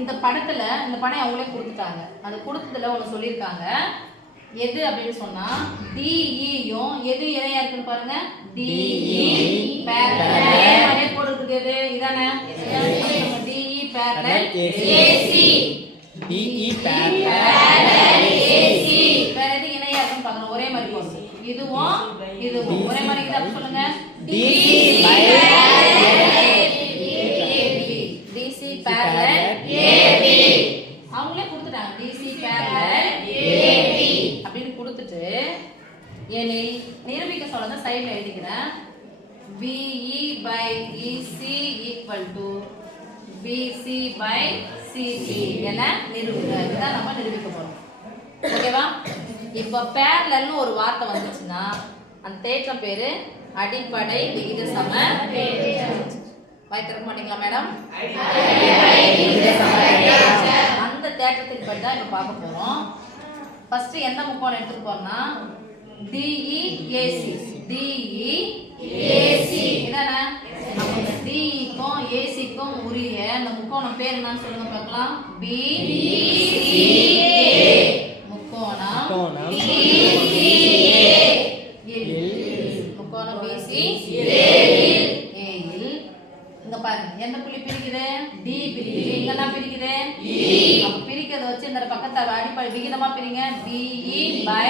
இந்த படத்துல இந்த படம் அவங்களே கொடுத்துட்டாங்க. அது கொடுத்ததுல ஒன்று சொல்லியிருக்காங்க. எது அப்படின்னு சொன்னா டிஇயும் எது இணையா இருக்குன்னு பாருங்க. டிஇ பேரலல் போடுறது எது இதானே? DE parallel AC. DE parallel AC வேற எது இணையா இருக்குன்னு பார்க்கணும். ஒரே மாதிரி போடுங்க. இதுவும் இதுவும் ஒரே மாதிரி இருக்கு. சொல்லுங்க. DC parallel AB. அவங்களே கொடுத்துட்டாங்க. டிசி பேரலல் ஏபி அப்படின்னு கொடுத்துட்டு எனில் நிரூபிக்க சொல்லதான் சைடுல எழுதிக்கிறேன். BE by EC equal to BC by CE என நிரூபிக்க. இதுதான் நம்ம நிரூபிக்க போறோம். ஓகேவா? இப்போ பேரலல்னு ஒரு வார்த்தை வந்துச்சுன்னா அந்த தேற்றம் பேரு அடிப்படை விகித சம தேற்றம். வாய் திறக்க மாட்டீங்களா மேடம்? அந்த தேற்றத்தின் படி தான் இப்ப பார்க்க போறோம். ஃபர்ஸ்ட் எந்த முக்கோணம் எடுத்துட்டு போறோம்னா DEAC. DEAC இதானே? அப்ப DEக்கும் ACக்கும் உரிய அந்த முக்கோணம் பேர் என்னன்னு சொல்லுங்க பார்க்கலாம். BCA முக்கோணம் முக்கோணம் BCA இல் இங்க பாருங்க எந்த புள்ளி பிரிக்குது? D பிரிக்குது. இங்க என்ன பிரிக்குது? E. அப்ப பிரிக்கிறத வச்சு இந்த பக்கத்தை அடிப்படை விகிதமா பிரிங்க. BE by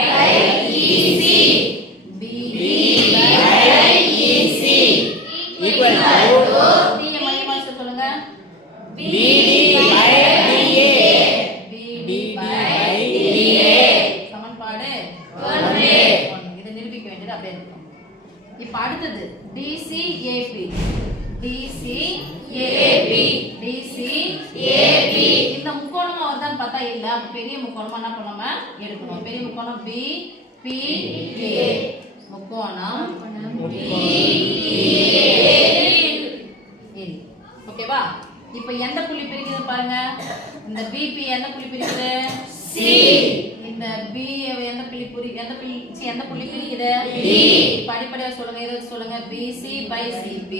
EC. BE by EC equal to D மையமா சொல்லுங்க. BD by DA. BD by DA சமன்பாடு 1. இத நிரூபிக்க வேண்டியது அப்படியே இருக்கும். இப்போ அடுத்தது DCAP. இந்த முக்கோணமா வருதான்னு பார்த்தா இல்ல. அப்ப பெரிய முக்கோணமா என்ன பண்ணாம எடுக்கணும். பெரிய முக்கோணம் BPA முக்கோணம் ஓகேவா? இப்போ எந்த புள்ளி பிரிக்குது பாருங்க. இந்த BP எந்த புள்ளி பிரிக்குது? C. இந்த B எந்த புள்ளி எந்த புள்ளி பிரிக்குது? D. படிப்படியா சொல்லுங்க. இத சொல்லுங்க. BC by CP.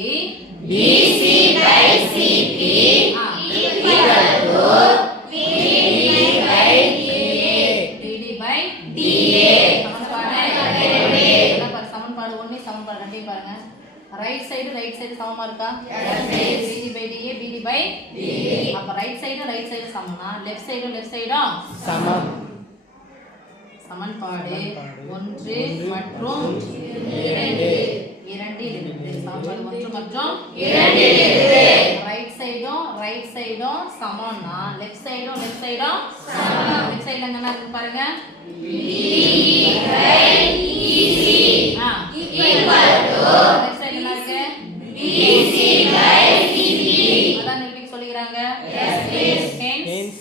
BC by CP equal to BD by DA. BD by DA சமன்பாடு 1 சமன்பாடு 2 பாருங்க. ரைட் சைடு சமமா இருக்கா? BD by DA BD by DA. அப்ப ரைட் சைடு சமம்னா லெஃப்ட் சைடும் சமம். சமன்பாடு 1 மற்றும் 2 இருந்து சமன்பாடு 1 மற்றும் 2 இருந்து ரைட் சைடும் சமம்னா லெஃப்ட் சைடும் சமம். லெஃப்ட் சைடுல என்ன இருக்கு பாருங்க. BE by EC equal to left சைடுல என்ன இருக்கு? BC by CP. அதான் நிரூபிக்க சொல்லிக்கிறாங்க. Yes please. Hence